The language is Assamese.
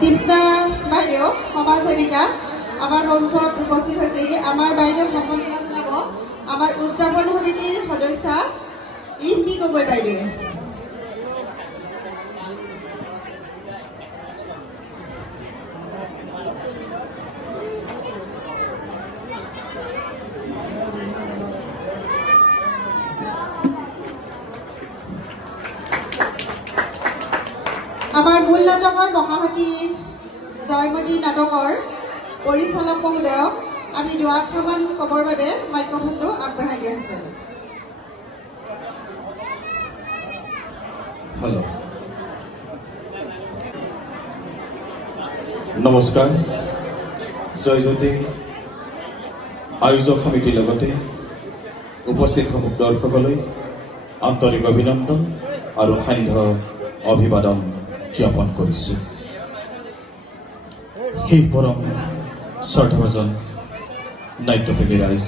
কৃষ্ণা বাইদেউ সমাজসেৱিকা আমাৰ মঞ্চত উপস্থিত হৈছে। আমাৰ বাইদেউ সম্বৰ্ধনা জনাব আমাৰ উদযাপন সমিতিৰ সদস্যা ৰিম্পী গগৈ বাইদেৱে। আমাৰ মূল নাটকৰ মহাসতী জয়মতী নাটকৰ পৰিচালক মহোদয়ক আমি দুআষাৰমান ক'বৰ বাবে মাইক্ৰফোনটো আগবঢ়াই দিয়া হৈছে। হেল্ল', নমস্কাৰ। জয়জ্যোতি আয়োজক সমিতিৰ লগতে উপস্থিত দৰ্শকলৈ আন্তৰিক অভিনন্দন আৰু সান্ধ্য অভিবাদন জ্ঞাপন কৰিছোঁ। সেই পৰম শ্ৰদ্ধাভাজন নাট্যপ্ৰেমী ৰাইজ,